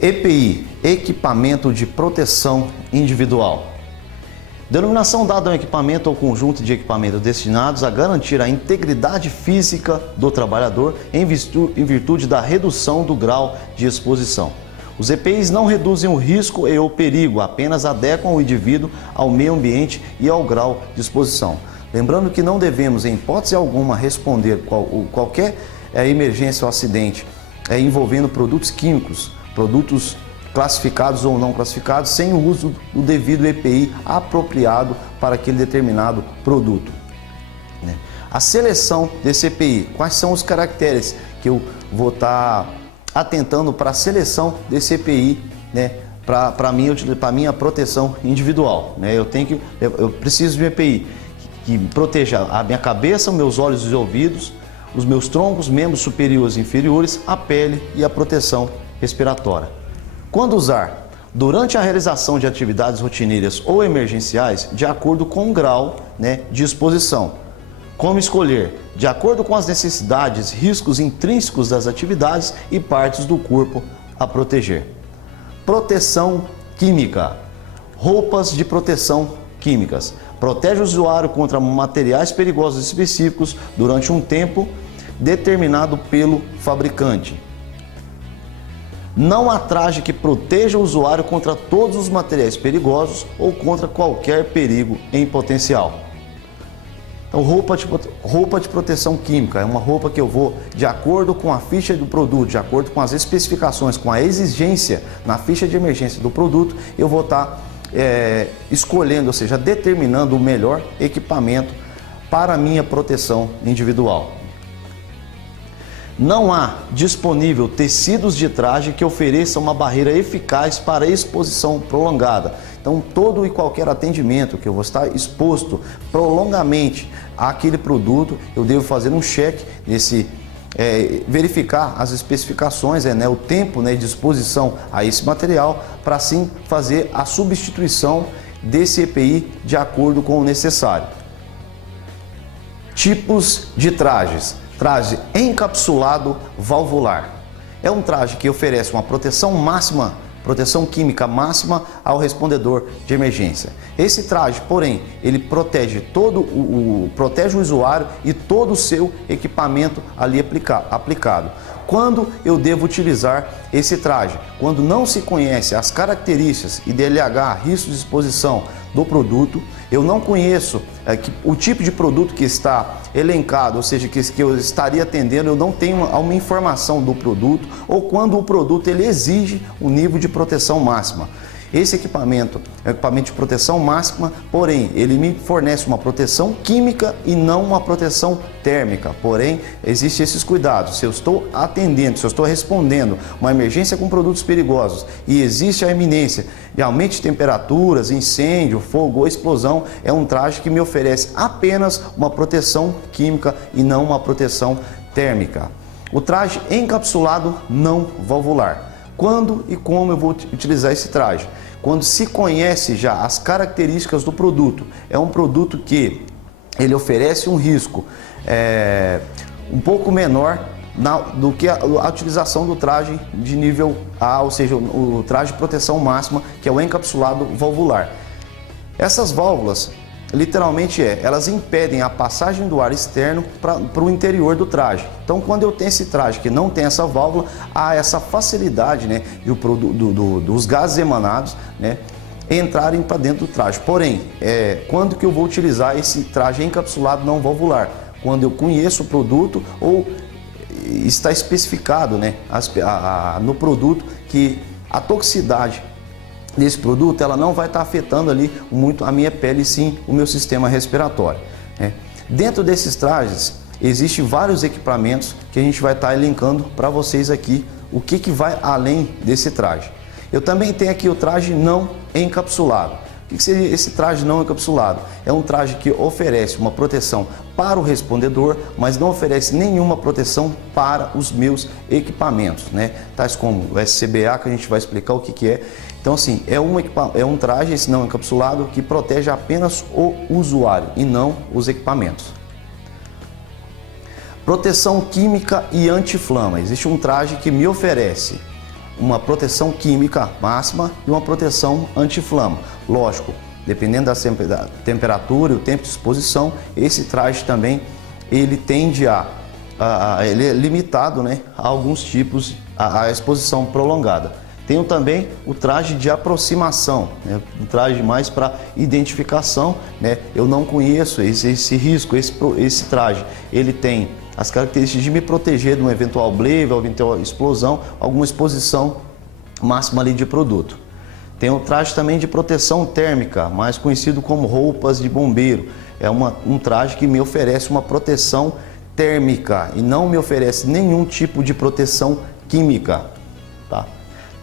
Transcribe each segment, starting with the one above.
EPI, Equipamento de Proteção Individual. Denominação dada a um equipamento ou conjunto de equipamentos destinados a garantir a integridade física do trabalhador em virtude da redução do grau de exposição. Os EPIs não reduzem o risco e o perigo, apenas adequam o indivíduo ao meio ambiente e ao grau de exposição. Lembrando que não devemos, em hipótese alguma, responder qualquer emergência ou acidente envolvendo produtos químicos, produtos classificados ou não classificados, sem o uso do devido EPI apropriado para aquele determinado produto. A seleção desse EPI, quais são os caracteres que eu vou estar atentando para a seleção desse EPI, para minha proteção individual. Eu preciso de um EPI que proteja a minha cabeça, meus olhos e ouvidos, os meus troncos, membros superiores e inferiores, a pele e a proteção respiratória. Quando usar? Durante a realização de atividades rotineiras ou emergenciais, de acordo com o grau de exposição. Como escolher? De acordo com as necessidades, riscos intrínsecos das atividades e partes do corpo a proteger. Proteção química. Roupas de proteção químicas. Protege o usuário contra materiais perigosos específicos durante um tempo determinado pelo fabricante. Não há traje que proteja o usuário contra todos os materiais perigosos ou contra qualquer perigo em potencial. Então, roupa de proteção química é uma roupa que eu vou, de acordo com a ficha do produto, de acordo com as especificações, com a exigência na ficha de emergência do produto, eu vou estar escolhendo, ou seja, determinando o melhor equipamento para a minha proteção individual. Não há disponível tecidos de traje que ofereçam uma barreira eficaz para exposição prolongada. Então, todo e qualquer atendimento que eu vou estar exposto prolongamente àquele produto, eu devo fazer um check verificar as especificações, o tempo de exposição a esse material, para assim fazer a substituição desse EPI de acordo com o necessário. Tipos de trajes. Traje encapsulado valvular. É um traje que oferece uma proteção máxima, proteção química máxima ao respondedor de emergência. Esse traje, porém, ele protege protege o usuário e todo o seu equipamento ali aplicado. Quando eu devo utilizar esse traje? Quando não se conhece as características e DLH, risco de exposição do produto, eu não conheço o tipo de produto que está elencado, ou seja, que eu estaria atendendo, eu não tenho uma informação do produto, ou quando o produto ele exige um nível de proteção máxima. Esse equipamento é um equipamento de proteção máxima, porém, ele me fornece uma proteção química e não uma proteção térmica. Porém, existem esses cuidados. Se eu estou atendendo, se eu estou respondendo uma emergência com produtos perigosos e existe a iminência de aumento de temperaturas, incêndio, fogo ou explosão, é um traje que me oferece apenas uma proteção química e não uma proteção térmica. O traje encapsulado não valvular. Quando e como eu vou utilizar esse traje? Quando se conhece já as características do produto. É um produto que ele oferece um risco um pouco menor do que a utilização do traje de nível A, ou seja, o traje de proteção máxima, que é o encapsulado valvular. Essas válvulas, literalmente elas impedem a passagem do ar externo para o interior do traje. Então, quando eu tenho esse traje que não tem essa válvula, há essa facilidade dos gases emanados entrarem para dentro do traje. Porém, quando que eu vou utilizar esse traje encapsulado não valvular? Quando eu conheço o produto ou está especificado no produto que a toxicidade desse produto, ela não vai estar afetando ali muito a minha pele, sim o meu sistema respiratório. Dentro desses trajes, existem vários equipamentos que a gente vai estar elencando para vocês aqui, o que vai além desse traje. Eu também tenho aqui o traje não encapsulado. O que seria esse traje não encapsulado? É um traje que oferece uma proteção para o respondedor, mas não oferece nenhuma proteção para os meus equipamentos, tais como o SCBA, que a gente vai explicar o que é. Então, assim, é um traje, esse não encapsulado, que protege apenas o usuário e não os equipamentos. Proteção química e anti-inflama. Existe um traje que me oferece uma proteção química máxima e uma proteção anti-flama. Lógico, dependendo da temperatura e o tempo de exposição, esse traje também ele tende ele é limitado, né, a alguns tipos, a exposição prolongada. Tenho também o traje de aproximação, né, um traje mais para identificação, né. Eu não conheço esse risco, esse traje, ele tem as características de me proteger de um eventual blefe, uma eventual explosão, alguma exposição máxima ali de produto. Tem o traje também de proteção térmica, mais conhecido como roupas de bombeiro. É um traje que me oferece uma proteção térmica e não me oferece nenhum tipo de proteção química. Tá?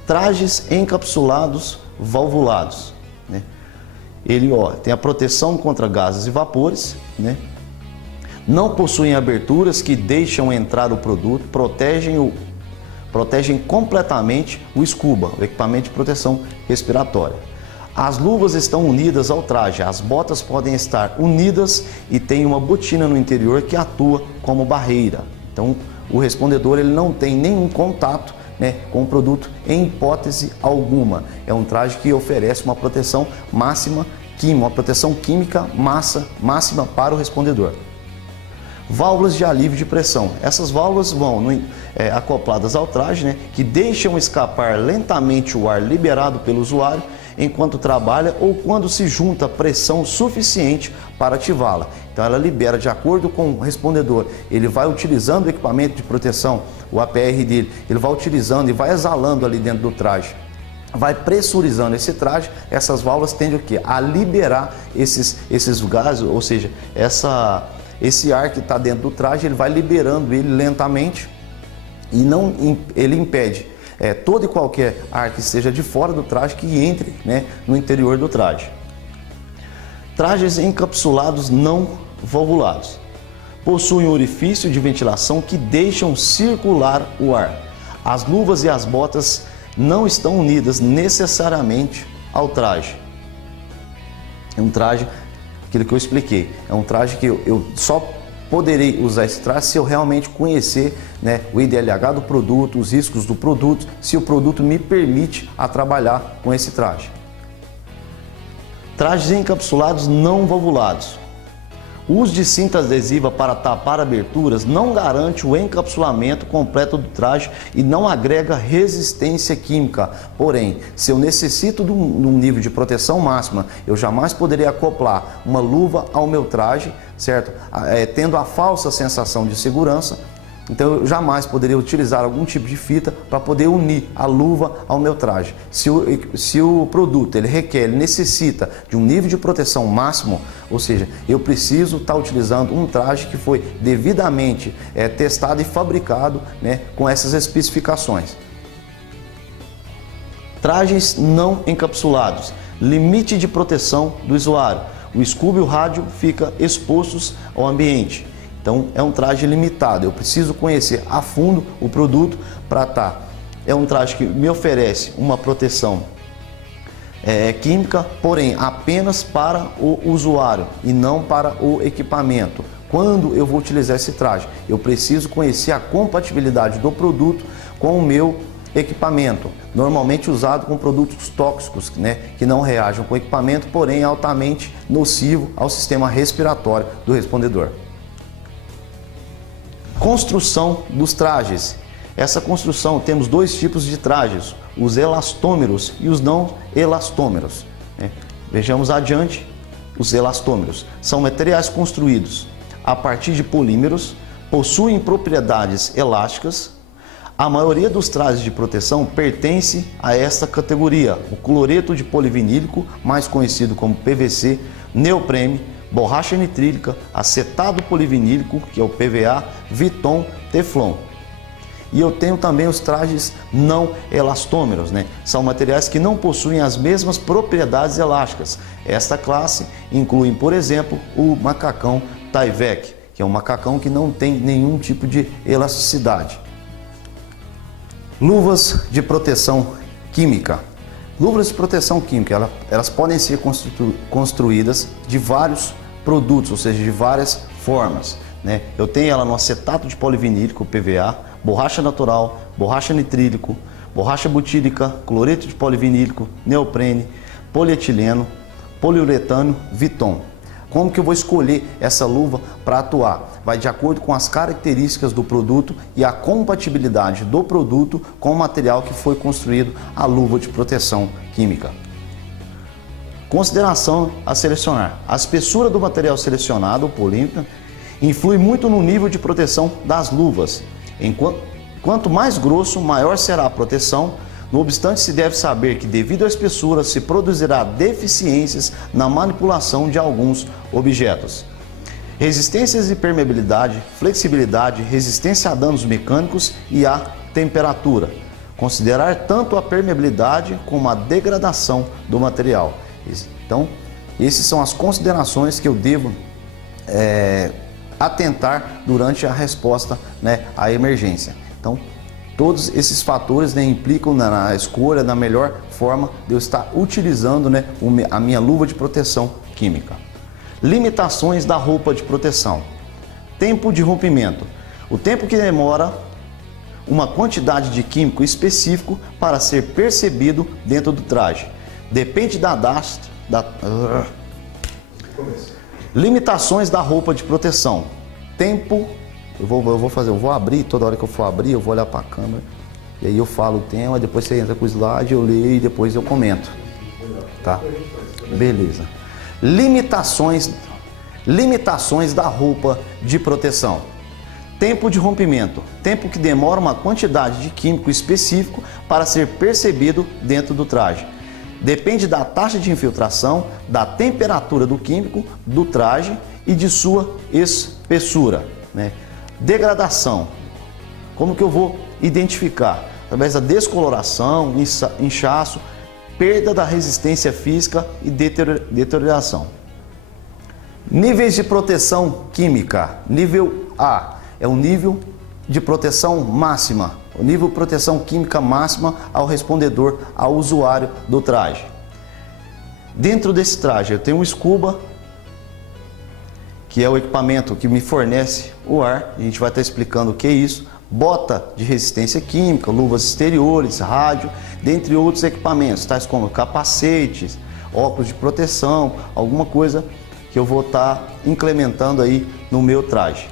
Trajes encapsulados valvulados, né? Ele tem a proteção contra gases e vapores, né? Não possuem aberturas que deixam entrar o produto, protegem completamente o scuba, o equipamento de proteção respiratória. As luvas estão unidas ao traje, as botas podem estar unidas e tem uma botina no interior que atua como barreira. Então o respondedor ele não tem nenhum contato, né, com o produto em hipótese alguma. É um traje que oferece uma proteção máxima, uma proteção química máxima para o respondedor. Válvulas de alívio de pressão. Essas válvulas vão acopladas ao traje, né, que deixam escapar lentamente o ar liberado pelo usuário enquanto trabalha ou quando se junta pressão suficiente para ativá-la. Então ela libera de acordo com o respondedor. Ele vai utilizando o equipamento de proteção, o APR dele, ele vai utilizando e vai exalando ali dentro do traje. Vai pressurizando esse traje, essas válvulas tendem o quê? A liberar esses gases, ou seja, esse ar que está dentro do traje, ele vai liberando ele lentamente e ele impede todo e qualquer ar que esteja de fora do traje que entre, né, no interior do traje. Trajes encapsulados não valvulados. Possuem orifício de ventilação que deixam circular o ar. As luvas e as botas não estão unidas necessariamente ao traje. É um traje, aquilo que eu expliquei, é um traje que eu só poderei usar esse traje se eu realmente conhecer, né, o IDLH do produto, os riscos do produto, se o produto me permite a trabalhar com esse traje. Trajes encapsulados não valvulados. O uso de cinta adesiva para tapar aberturas não garante o encapsulamento completo do traje e não agrega resistência química. Porém, se eu necessito de um nível de proteção máxima, eu jamais poderia acoplar uma luva ao meu traje, certo? Tendo a falsa sensação de segurança. Então eu jamais poderia utilizar algum tipo de fita para poder unir a luva ao meu traje. Se o produto ele necessita de um nível de proteção máximo, ou seja, eu preciso estar utilizando um traje que foi devidamente testado e fabricado, né, com essas especificações. Trajes não encapsulados. Limite de proteção do usuário. O scuba e o rádio ficam expostos ao ambiente. Então é um traje limitado, eu preciso conhecer a fundo o produto para estar. É um traje que me oferece uma proteção química, porém apenas para o usuário e não para o equipamento. Quando eu vou utilizar esse traje, eu preciso conhecer a compatibilidade do produto com o meu equipamento, normalmente usado com produtos tóxicos, né, que não reagem com o equipamento, porém altamente nocivo ao sistema respiratório do respondedor. Construção dos trajes. Essa construção, temos dois tipos de trajes, os elastômeros e os não elastômeros, né? Vejamos adiante os elastômeros. São materiais construídos a partir de polímeros, possuem propriedades elásticas. A maioria dos trajes de proteção pertence a esta categoria: o cloreto de polivinílico, mais conhecido como PVC, neoprene, borracha nitrílica, acetato polivinílico, que é o PVA, Viton, Teflon. E eu tenho também os trajes não elastômeros, né? São materiais que não possuem as mesmas propriedades elásticas. Esta classe inclui, por exemplo, o macacão Tyvek, que é um macacão que não tem nenhum tipo de elasticidade. Luvas de proteção química. Luvas de proteção química, elas podem ser construídas de vários produtos, ou seja, de várias formas, né? Eu tenho ela no acetato de polivinílico, PVA, borracha natural, borracha nitrílico, borracha butírica, cloreto de polivinílico, neoprene, polietileno, poliuretano, Viton. Como que eu vou escolher essa luva para atuar? Vai de acordo com as características do produto e a compatibilidade do produto com o material que foi construído a luva de proteção química. Consideração a selecionar. A espessura do material selecionado, o polímero, influi muito no nível de proteção das luvas. Quanto mais grosso, maior será a proteção. No obstante, se deve saber que, devido à espessura, se produzirá deficiências na manipulação de alguns objetos. Resistências e permeabilidade, flexibilidade, resistência a danos mecânicos e a temperatura. Considerar tanto a permeabilidade como a degradação do material. Então, essas são as considerações que eu devo atentar durante a resposta, né, à emergência. Então, todos esses fatores, né, implicam na escolha, na melhor forma de eu estar utilizando, né, a minha luva de proteção química. Limitações da roupa de proteção. Tempo de rompimento. O tempo que demora uma quantidade de químico específico para ser percebido dentro do traje. Depende Limitações da roupa de proteção. Tempo. Eu vou abrir, toda hora que eu for abrir, eu vou olhar para a câmera. E aí eu falo o tema, depois você entra com o slide, eu leio e depois eu comento. Tá? Beleza. Limitações da roupa de proteção. Tempo de rompimento. Tempo que demora uma quantidade de químico específico para ser percebido dentro do traje. Depende da taxa de infiltração, da temperatura do químico, do traje e de sua espessura, né? Degradação. Como que eu vou identificar? Através da descoloração, inchaço, perda da resistência física e deterioração. Níveis de proteção química. Nível A é o nível de proteção máxima, o nível de proteção química máxima ao respondedor, ao usuário do traje. Dentro desse traje eu tenho um scuba, que é o equipamento que me fornece o ar, a gente vai estar explicando o que é isso, bota de resistência química, luvas exteriores, rádio, dentre outros equipamentos, tais como capacetes, óculos de proteção, alguma coisa que eu vou estar implementando aí no meu traje.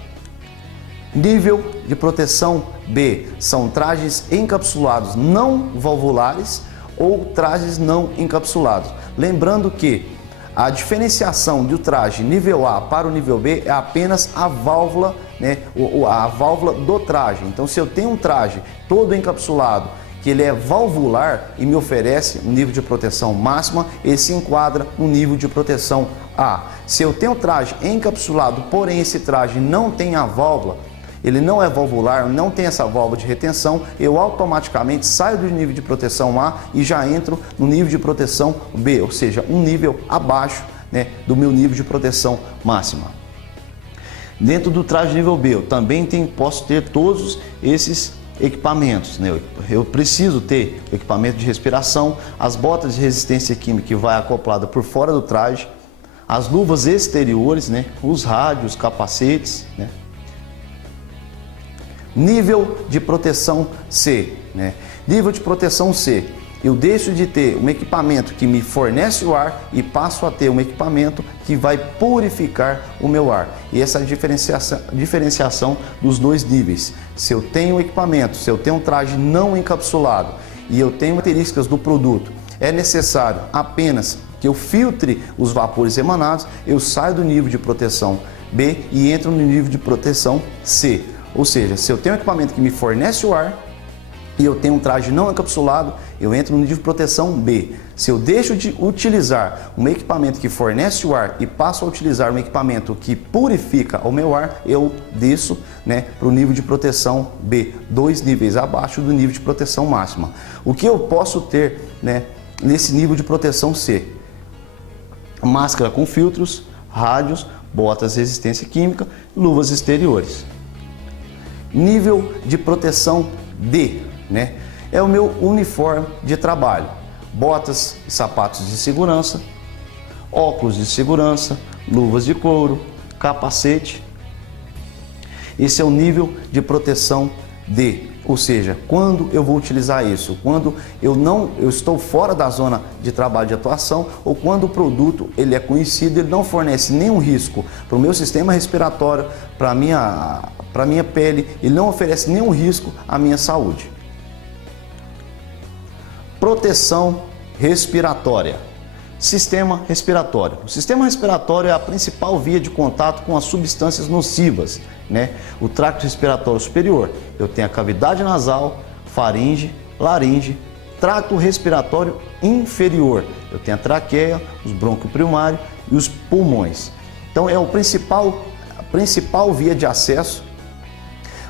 Nível de proteção B, são trajes encapsulados não valvulares ou trajes não encapsulados. Lembrando que a diferenciação do traje nível A para o nível B é apenas a válvula, né, a válvula do traje. Então, se eu tenho um traje todo encapsulado, que ele é valvular e me oferece um nível de proteção máxima, ele se enquadra no nível de proteção A. Se eu tenho um traje encapsulado, porém esse traje não tem a válvula, ele não é valvular, não tem essa válvula de retenção, eu automaticamente saio do nível de proteção A e já entro no nível de proteção B, ou seja, um nível abaixo, né, do meu nível de proteção máxima. Dentro do traje nível B, eu também posso ter todos esses equipamentos, né? Eu preciso ter equipamento de respiração, as botas de resistência química que vai acoplada por fora do traje, as luvas exteriores, né, os rádios, capacetes, né? Nível de proteção C, né? Nível de proteção C, eu deixo de ter um equipamento que me fornece o ar e passo a ter um equipamento que vai purificar o meu ar. E essa diferenciação dos dois níveis. Se eu tenho equipamento, se eu tenho um traje não encapsulado e eu tenho características do produto, é necessário apenas que eu filtre os vapores emanados, eu saio do nível de proteção B e entro no nível de proteção C. Ou seja, se eu tenho um equipamento que me fornece o ar e eu tenho um traje não encapsulado, eu entro no nível de proteção B. Se eu deixo de utilizar um equipamento que fornece o ar e passo a utilizar um equipamento que purifica o meu ar, eu desço, né, para o nível de proteção B, 2 níveis abaixo do nível de proteção máxima. O que eu posso ter, né, nesse nível de proteção C? Máscara com filtros, rádios, botas de resistência química, luvas exteriores. Nível de proteção D, né? É o meu uniforme de trabalho, botas e sapatos de segurança, óculos de segurança, luvas de couro, capacete. Esse é o nível de proteção ou seja, quando eu vou utilizar isso, quando eu estou fora da zona de trabalho de atuação, ou quando o produto ele é conhecido, ele não fornece nenhum risco para o meu sistema respiratório, para a minha pele, ele não oferece nenhum risco à minha saúde. Proteção respiratória. Sistema respiratório. O sistema respiratório é a principal via de contato com as substâncias nocivas, né? O tracto respiratório superior, eu tenho a cavidade nasal, faringe, laringe. Tracto respiratório inferior, eu tenho a traqueia, os brônquios primários e os pulmões. Então é a principal via de acesso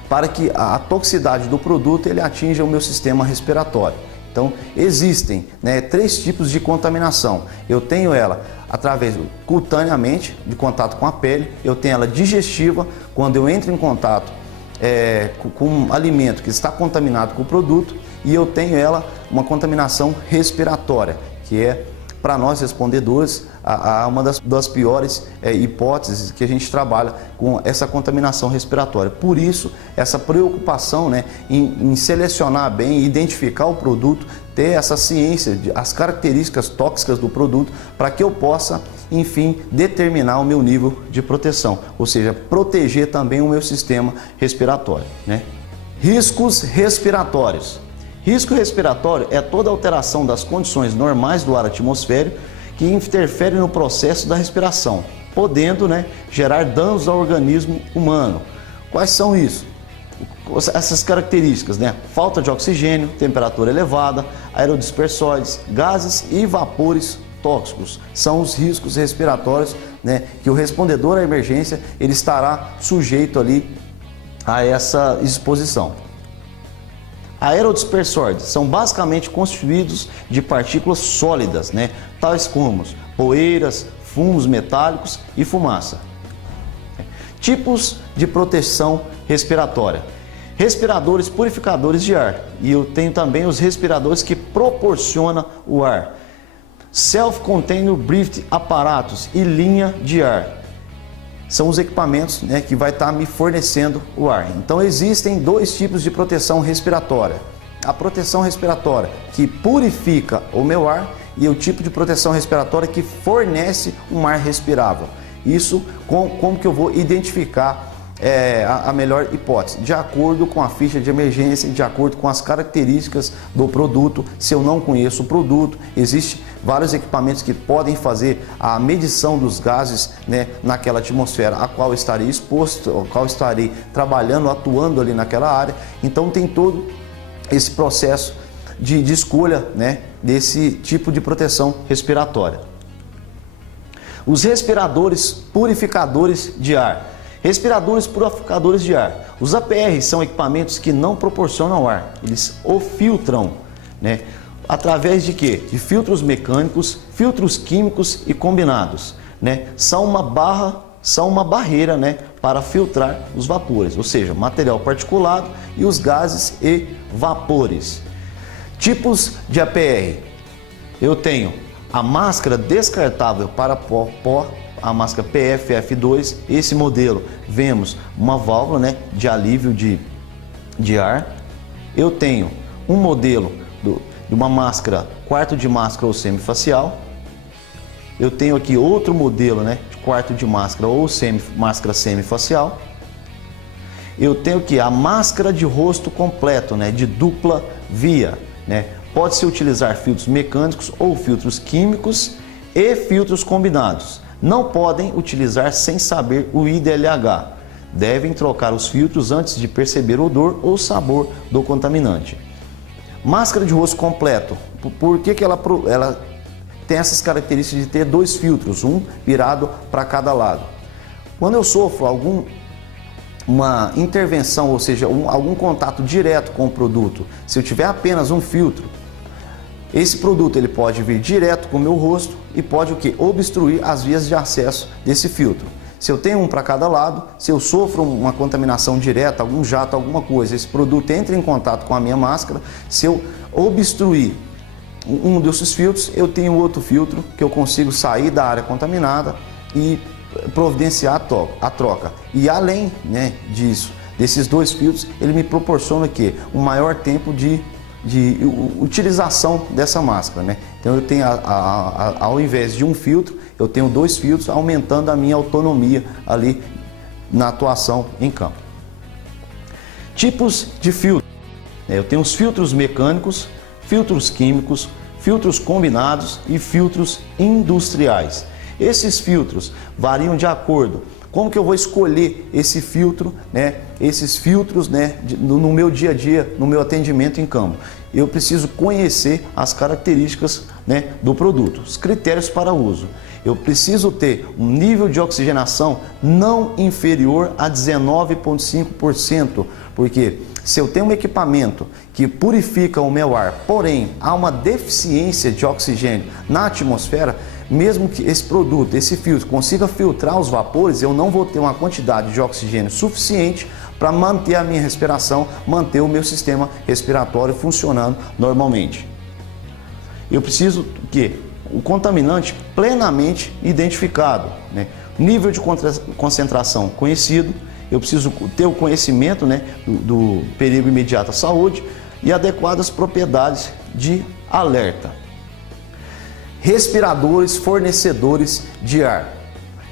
para que a toxicidade do produto ele atinja o meu sistema respiratório. Então, existem, né, 3 tipos de contaminação. Eu tenho ela através cutaneamente, de contato com a pele. Eu tenho ela digestiva, quando eu entro em contato com um alimento que está contaminado com o produto. E eu tenho ela, uma contaminação respiratória, que é, para nós respondedores, uma das piores hipóteses que a gente trabalha com essa contaminação respiratória. Por isso, essa preocupação, né, em selecionar bem, identificar o produto, ter essa ciência, as características tóxicas do produto, para que eu possa, enfim, determinar o meu nível de proteção, ou seja, proteger também o meu sistema respiratório, né? Riscos respiratórios. Risco respiratório é toda alteração das condições normais do ar atmosférico que interfere no processo da respiração, podendo, né, gerar danos ao organismo humano. Quais são isso? Essas características, né? Falta de oxigênio, temperatura elevada, aerodispersóides, gases e vapores tóxicos. São os riscos respiratórios, né, que o respondedor à emergência ele estará sujeito ali a essa exposição. Aerodispersóides são basicamente constituídos de partículas sólidas, né, tais como poeiras, fumos metálicos e fumaça. Tipos de proteção respiratória. Respiradores purificadores de ar. E eu tenho também os respiradores que proporcionam o ar. Self-contained breathing aparatos e linha de ar. São os equipamentos, né, que vai estar me fornecendo o ar. Então existem 2 tipos de proteção respiratória. A proteção respiratória que purifica o meu ar e o tipo de proteção respiratória que fornece um ar respirável. Isso como que eu vou identificar a melhor hipótese? De acordo com a ficha de emergência, de acordo com as características do produto. Se eu não conheço o produto, existem vários equipamentos que podem fazer a medição dos gases, né, naquela atmosfera a qual eu estarei exposto, a qual eu estarei trabalhando, atuando ali naquela área. Então tem todo esse processo de escolha, né, desse tipo de proteção respiratória. Os respiradores purificadores de ar. Respiradores purificadores de ar. Os APRs são equipamentos que não proporcionam ar, eles o filtram, né? Através de quê? De filtros mecânicos, filtros químicos e combinados, né? São uma barreira, né, para filtrar os vapores, ou seja, material particulado e os gases e vapores. Tipos de APR. Eu tenho a máscara descartável para pó, a máscara PFF2. Esse modelo vemos uma válvula, né, de alívio de ar. Eu tenho um modelo de uma máscara quarto de máscara ou semifacial. Eu tenho aqui outro modelo, né, de quarto de máscara ou máscara semifacial. Eu tenho aqui a máscara de rosto completo, né, de dupla via, né. Pode-se utilizar filtros mecânicos ou filtros químicos e filtros combinados. Não podem utilizar sem saber o IDLH. Devem trocar os filtros antes de perceber o odor ou sabor do contaminante. Máscara de rosto completo. Por que ela tem essas características de ter 2 filtros, um virado para cada lado? Quando eu sofro uma intervenção, ou seja, algum contato direto com o produto, se eu tiver apenas um filtro, esse produto ele pode vir direto com o meu rosto e pode o quê? Obstruir as vias de acesso desse filtro. Se eu tenho um para cada lado, se eu sofro uma contaminação direta, algum jato, alguma coisa, esse produto entra em contato com a minha máscara, se eu obstruir um desses filtros, eu tenho outro filtro que eu consigo sair da área contaminada e providenciar a troca. E além, né, disso, desses 2 filtros, ele me proporciona o quê? Um maior tempo de utilização dessa máscara, né? Então eu tenho, ao invés de um filtro, eu tenho 2 filtros, aumentando a minha autonomia ali na atuação em campo. Tipos de filtro. Eu tenho os filtros mecânicos, filtros químicos, filtros combinados e filtros industriais. Esses filtros variam de acordo. Como que eu vou escolher esse filtro, né? Esses filtros, né? No meu dia a dia, no meu atendimento em campo. Eu preciso conhecer as características, né, do produto, os critérios para uso. Eu preciso ter um nível de oxigenação não inferior a 19,5%, porque se eu tenho um equipamento que purifica o meu ar, porém há uma deficiência de oxigênio na atmosfera, mesmo que esse produto, esse filtro, consiga filtrar os vapores, eu não vou ter uma quantidade de oxigênio suficiente para manter a minha respiração, manter o meu sistema respiratório funcionando normalmente. Eu preciso que o contaminante plenamente identificado, né? Nível de concentração conhecido, eu preciso ter o conhecimento, né, do perigo imediato à saúde e adequadas propriedades de alerta. Respiradores fornecedores de ar.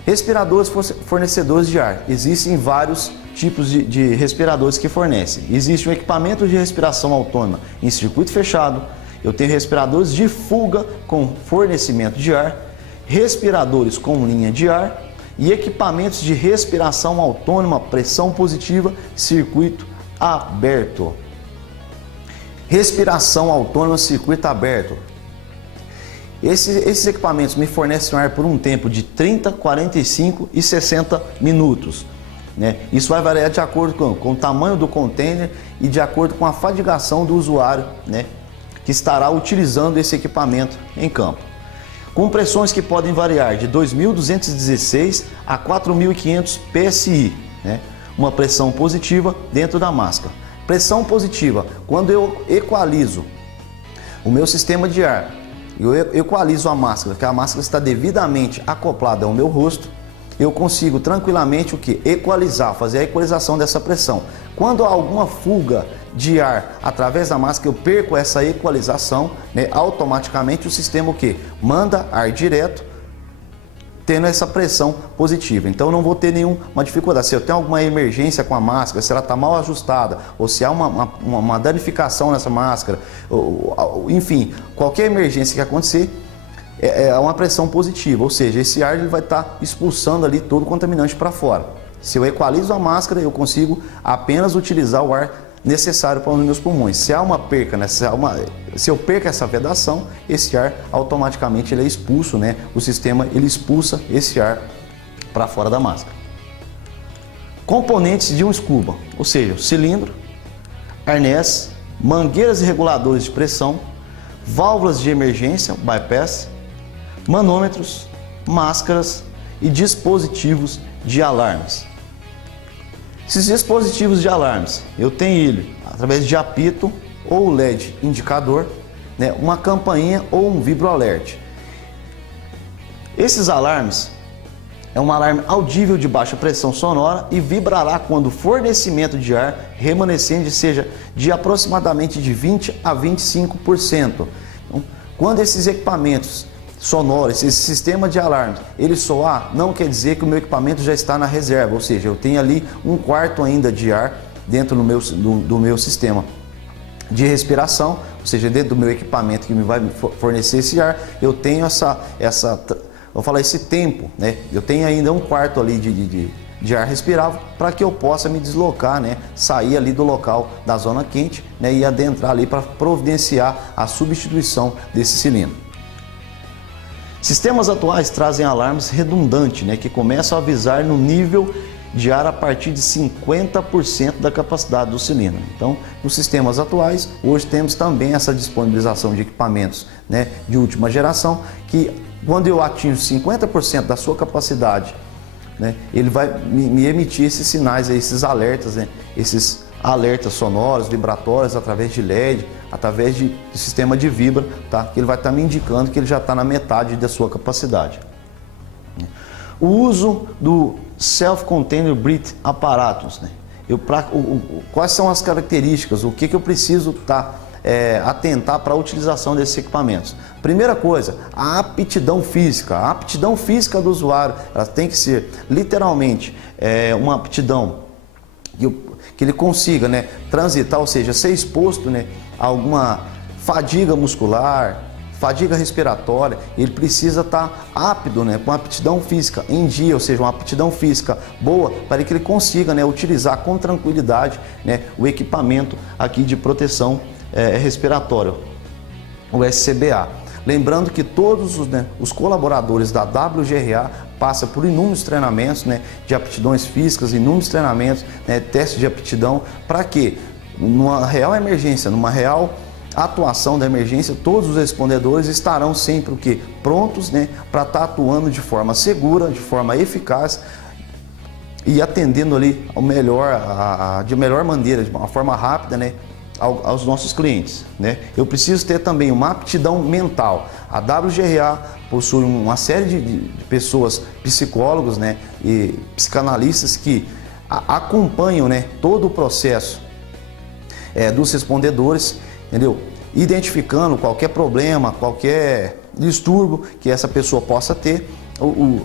Respiradores fornecedores de ar. Existem vários tipos de respiradores que fornecem. Existe um equipamento de respiração autônoma em circuito fechado. Eu tenho respiradores de fuga com fornecimento de ar, respiradores com linha de ar e equipamentos de respiração autônoma, pressão positiva, circuito aberto. Respiração autônoma, circuito aberto. Esses equipamentos me fornecem ar por um tempo de 30, 45 e 60 minutos. Né? Isso vai variar de acordo com o tamanho do container e de acordo com a fadigação do usuário, né, que estará utilizando esse equipamento em campo. Com pressões que podem variar de 2.216 a 4.500 PSI, né? Uma pressão positiva dentro da máscara. Pressão positiva, quando eu equalizo o meu sistema de ar, eu equalizo a máscara, que a máscara está devidamente acoplada ao meu rosto, eu consigo tranquilamente o que? Equalizar, fazer a equalização dessa pressão. Quando há alguma fuga de ar através da máscara, eu perco essa equalização, né? Automaticamente o sistema o que? Manda ar direto, tendo essa pressão positiva. Então eu não vou ter nenhuma dificuldade. Se eu tenho alguma emergência com a máscara, se ela está mal ajustada, ou se há uma danificação nessa máscara, enfim, qualquer emergência que acontecer, é uma pressão positiva, ou seja, esse ar ele vai estar expulsando ali todo o contaminante para fora. Se eu equalizo a máscara, eu consigo apenas utilizar o ar necessário para os meus pulmões. Se há uma perca, né? Se eu perco essa vedação, esse ar automaticamente ele é expulso, né? O sistema ele expulsa esse ar para fora da máscara. Componentes de um scuba, ou seja, cilindro, arnés, mangueiras e reguladores de pressão, válvulas de emergência, bypass, manômetros, máscaras e dispositivos de alarmes. Esses dispositivos de alarmes, eu tenho ele através de apito ou LED indicador, né, uma campainha ou um vibroalerte. Esses alarmes é um alarme audível de baixa pressão sonora e vibrará quando o fornecimento de ar remanescente seja de aproximadamente de 20 a 25%. Então, quando esses equipamentos sonoros, esse sistema de alarmes, ele soar, não quer dizer que o meu equipamento já está na reserva, ou seja, eu tenho ali um quarto ainda de ar dentro do meu sistema de respiração, ou seja, dentro do meu equipamento que me vai fornecer esse ar, eu tenho vou falar esse tempo, né? Eu tenho ainda um quarto ali de ar respirável para que eu possa me deslocar, né? Sair ali do local da zona quente, né? E adentrar ali para providenciar a substituição desse cilindro. Sistemas atuais trazem alarmes redundantes, né, que começam a avisar no nível de ar a partir de 50% da capacidade do cilindro. Então, nos sistemas atuais, hoje temos também essa disponibilização de equipamentos, né, de última geração, que quando eu atingo 50% da sua capacidade, né, ele vai me emitir esses sinais, esses alertas, né, esses alertas sonoros, vibratórios, através de LED, através de sistema de vibra, tá? Que ele vai estar me indicando que ele já está na metade da sua capacidade. O uso do Self-Contained Breathing Apparatus, né? quais são as características, o que eu preciso atentar para a utilização desses equipamentos. Primeira coisa, a aptidão física. A aptidão física do usuário, ela tem que ser literalmente uma aptidão que ele consiga, né, transitar, ou seja, ser exposto, né, a alguma fadiga muscular, fadiga respiratória. Ele precisa estar apto, né, com aptidão física em dia, ou seja, uma aptidão física boa para que ele consiga, né, utilizar com tranquilidade, né, o equipamento aqui de proteção respiratória, o SCBA. Lembrando que todos os colaboradores da WGRA passam por inúmeros treinamentos, né, de aptidões físicas, inúmeros treinamentos, né, testes de aptidão, para que numa real emergência, numa real atuação da emergência, todos os respondedores estarão sempre prontos, né, para estar atuando de forma segura, de forma eficaz e atendendo ali de melhor maneira, de uma forma rápida, né, aos nossos clientes, né? Eu preciso ter também uma aptidão mental. A WGRA possui uma série de pessoas, psicólogos, né, e psicanalistas que acompanham, né, todo o processo dos respondedores, entendeu? Identificando qualquer problema, qualquer distúrbio que essa pessoa possa ter.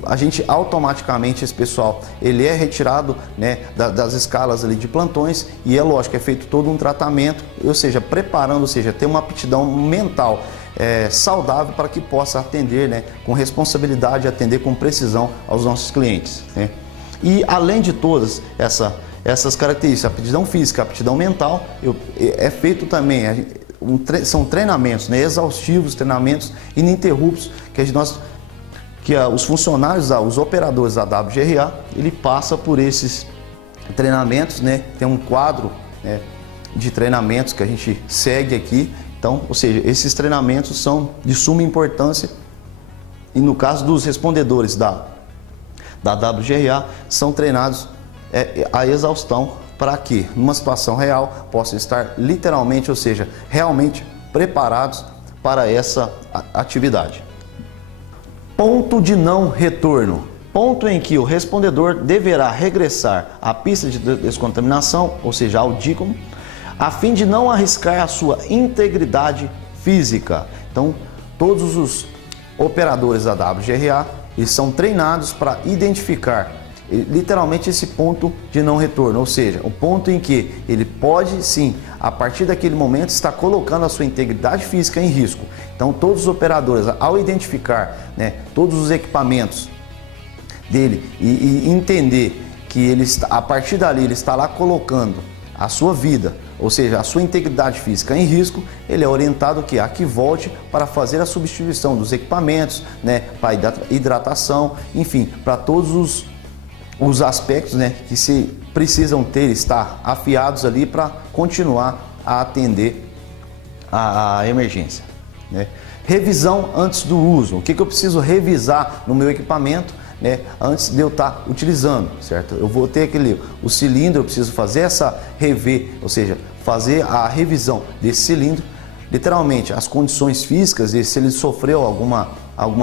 A gente automaticamente, esse pessoal, ele é retirado, né, das escalas ali de plantões e é lógico, é feito todo um tratamento, ou seja, preparando, ou seja, ter uma aptidão mental saudável para que possa atender, né, com responsabilidade, atender com precisão aos nossos clientes, né? E além de todas essas características, aptidão física, aptidão mental, é feito também, são treinamentos, né, exaustivos, treinamentos ininterruptos que os funcionários, os operadores da WGRA, ele passa por esses treinamentos, né? Tem um quadro, né, de treinamentos que a gente segue aqui. Então, ou seja, esses treinamentos são de suma importância e no caso dos respondedores da WGRA, são treinados a exaustão para que, numa situação real, possam estar literalmente, ou seja, realmente preparados para essa atividade. Ponto de não retorno. Ponto em que o respondedor deverá regressar à pista de descontaminação, ou seja, ao DICOM, a fim de não arriscar a sua integridade física. Então, todos os operadores da WGRA, eles são treinados para identificar literalmente esse ponto de não retorno, ou seja, o ponto em que ele pode sim, a partir daquele momento, estar colocando a sua integridade física em risco. Então todos os operadores, ao identificar, né, todos os equipamentos dele e entender que ele está, a partir dali ele está lá colocando a sua vida, ou seja, a sua integridade física em risco, ele é orientado a que volte para fazer a substituição dos equipamentos, né, para hidratação, enfim, para todos os aspectos, né, que se precisam estar afiados ali para continuar a atender a emergência, né? Revisão antes do uso. O que eu preciso revisar no meu equipamento, né, antes de eu estar utilizando, certo? Eu vou ter o cilindro, eu preciso fazer ou seja, fazer a revisão desse cilindro, literalmente as condições físicas, se ele sofreu alguma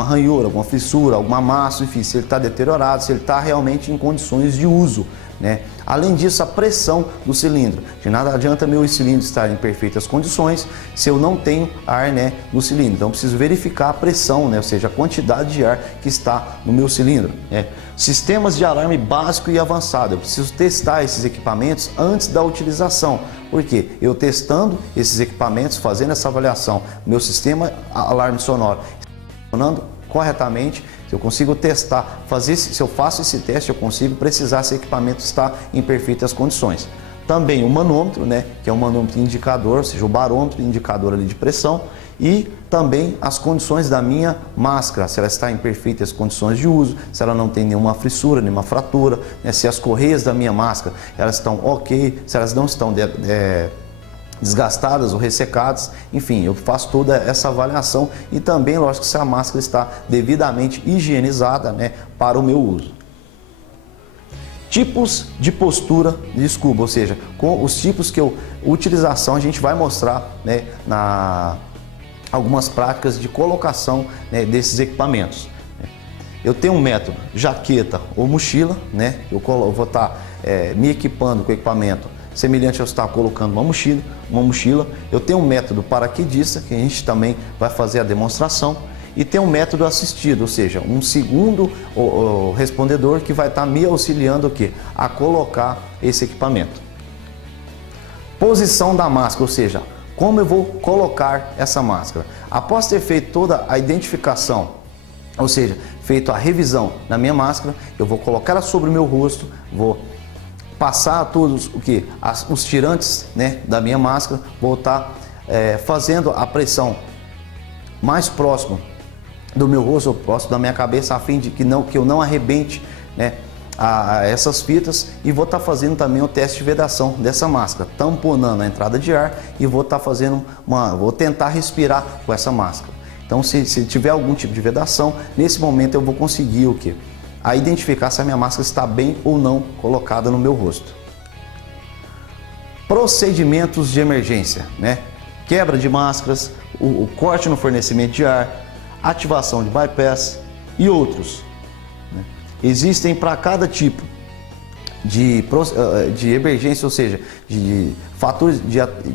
ranhura, alguma fissura, alguma massa, enfim, se ele está deteriorado, se ele está realmente em condições de uso, né? Além disso, a pressão do cilindro. De nada adianta meu cilindro estar em perfeitas condições se eu não tenho ar, né, no cilindro. Então, eu preciso verificar a pressão, né, ou seja, a quantidade de ar que está no meu cilindro, né? Sistemas de alarme básico e avançado. Eu preciso testar esses equipamentos antes da utilização. Porque eu testando esses equipamentos, fazendo essa avaliação, meu sistema alarme sonoro funcionando corretamente, se eu consigo testar, se eu faço esse teste, eu consigo precisar se o equipamento está em perfeitas condições. Também o manômetro, né, que é um manômetro indicador, ou seja, o barômetro indicador ali de pressão, e também as condições da minha máscara, se ela está em perfeitas condições de uso, se ela não tem nenhuma fissura, nenhuma fratura, né, se as correias da minha máscara elas estão ok, se elas não estão desgastadas ou ressecadas, enfim, eu faço toda essa avaliação e também, lógico, se a máscara está devidamente higienizada, né, para o meu uso. Tipos de postura de scuba, ou seja, com os tipos utilização a gente vai mostrar, né, algumas práticas de colocação, né, desses equipamentos. Eu tenho um método, jaqueta ou mochila, né, eu vou estar me equipando com equipamento semelhante ao estar colocando uma mochila. Eu tenho um método paraquedista, que a gente também vai fazer a demonstração, e tem um método assistido, ou seja, um segundo respondedor que vai estar me auxiliando aqui a colocar esse equipamento. Posição da máscara, ou seja, como eu vou colocar essa máscara. Após ter feito toda a identificação, ou seja, feito a revisão na minha máscara, eu vou colocar ela sobre o meu rosto, vou passar todos os tirantes, né, da minha máscara, vou estar fazendo a pressão mais próximo do meu rosto, ou próximo da minha cabeça, a fim de que eu não arrebente, né, essas fitas, e vou estar fazendo também o teste de vedação dessa máscara, tamponando a entrada de ar, e vou estar fazendo vou tentar respirar com essa máscara. Então, se tiver algum tipo de vedação, nesse momento eu vou conseguir a identificar se a minha máscara está bem ou não colocada no meu rosto. Procedimentos de emergência, né? Quebra de máscaras, o corte no fornecimento de ar, ativação de bypass e outros, né? Existem para cada tipo de emergência, ou seja, de fatores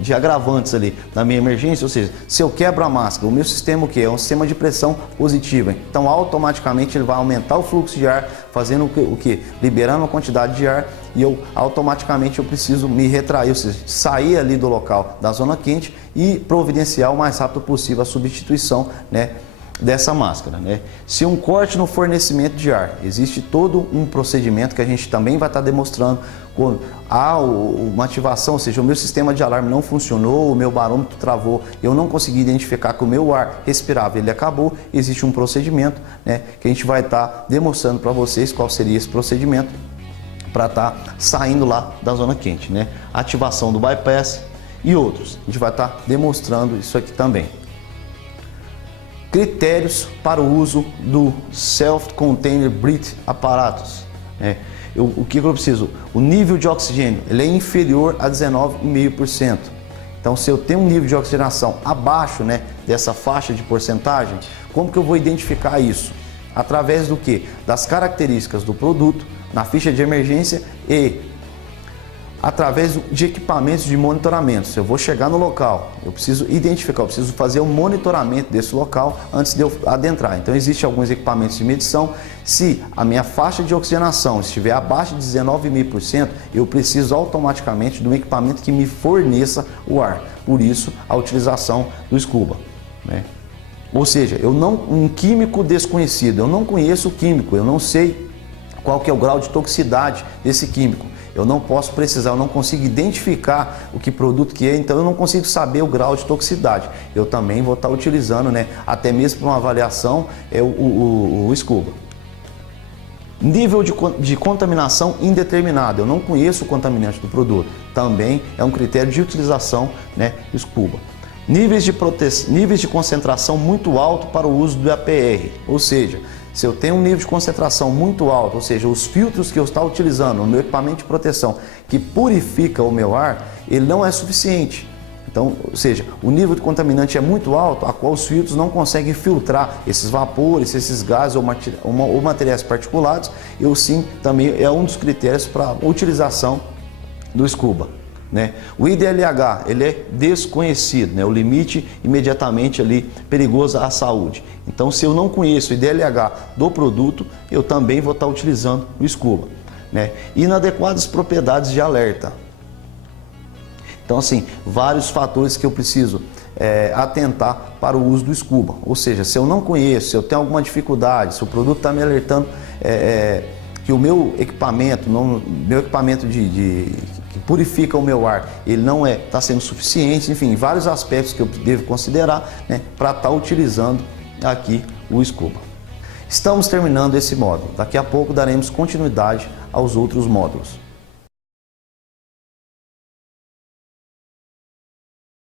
de agravantes ali na minha emergência, ou seja, se eu quebro a máscara, o meu sistema é um sistema de pressão positiva, então automaticamente ele vai aumentar o fluxo de ar, fazendo liberando a quantidade de ar, e automaticamente eu preciso me retrair, ou seja, sair ali do local da zona quente e providenciar o mais rápido possível a substituição, né, dessa máscara, né? Se um corte no fornecimento de ar, existe todo um procedimento que a gente também vai estar demonstrando. Quando há uma ativação, ou seja, o meu sistema de alarme não funcionou, o meu barômetro travou, eu não consegui identificar que o meu ar respirável ele acabou, existe um procedimento, né, que a gente vai estar demonstrando para vocês qual seria esse procedimento para estar saindo lá da zona quente, né? Ativação do bypass e outros. A gente vai estar demonstrando isso aqui também. Critérios para o uso do Self-Contained Breathing aparatos. O que eu preciso? O nível de oxigênio ele é inferior a 19,5%. Então, se eu tenho um nível de oxigenação abaixo, né, dessa faixa de porcentagem, como que eu vou identificar isso? Através do que? Das características do produto, na ficha de emergência e através de equipamentos de monitoramento. Se eu vou chegar no local, eu preciso identificar, eu preciso fazer um monitoramento desse local antes de eu adentrar. Então, existem alguns equipamentos de medição. Se a minha faixa de oxigenação estiver abaixo de 19,5%, eu preciso automaticamente de um equipamento que me forneça o ar. Por isso, a utilização do Scuba, né? Ou seja, um químico desconhecido, eu não conheço o químico, eu não sei qual que é o grau de toxicidade desse químico. Eu não posso precisar, eu não consigo identificar o que produto que é, então eu não consigo saber o grau de toxicidade. Eu também vou estar utilizando, né, até mesmo para uma avaliação, o Scuba. Nível de contaminação indeterminado, eu não conheço o contaminante do produto, também é um critério de utilização, né, do Scuba. Níveis de concentração muito alto para o uso do APR, ou seja, se eu tenho um nível de concentração muito alto, ou seja, os filtros que eu estou utilizando no meu equipamento de proteção que purifica o meu ar, ele não é suficiente. Então, ou seja, o nível de contaminante é muito alto, a qual os filtros não conseguem filtrar esses vapores, esses gases ou materiais particulados. Eu sim, também é um dos critérios para a utilização do Scuba, né? O IDLH ele é desconhecido, né? O limite imediatamente ali perigoso à saúde. Então, se eu não conheço o IDLH do produto, eu também vou estar utilizando o Scuba, né? Inadequadas propriedades de alerta. Então, assim, vários fatores que eu preciso atentar para o uso do Scuba. Ou seja, se eu não conheço, se eu tenho alguma dificuldade, se o produto está me alertando que o meu equipamento, que purifica o meu ar, ele não está sendo suficiente, enfim, vários aspectos que eu devo considerar, né, para estar utilizando aqui o Scuba. Estamos terminando esse módulo. Daqui a pouco daremos continuidade aos outros módulos.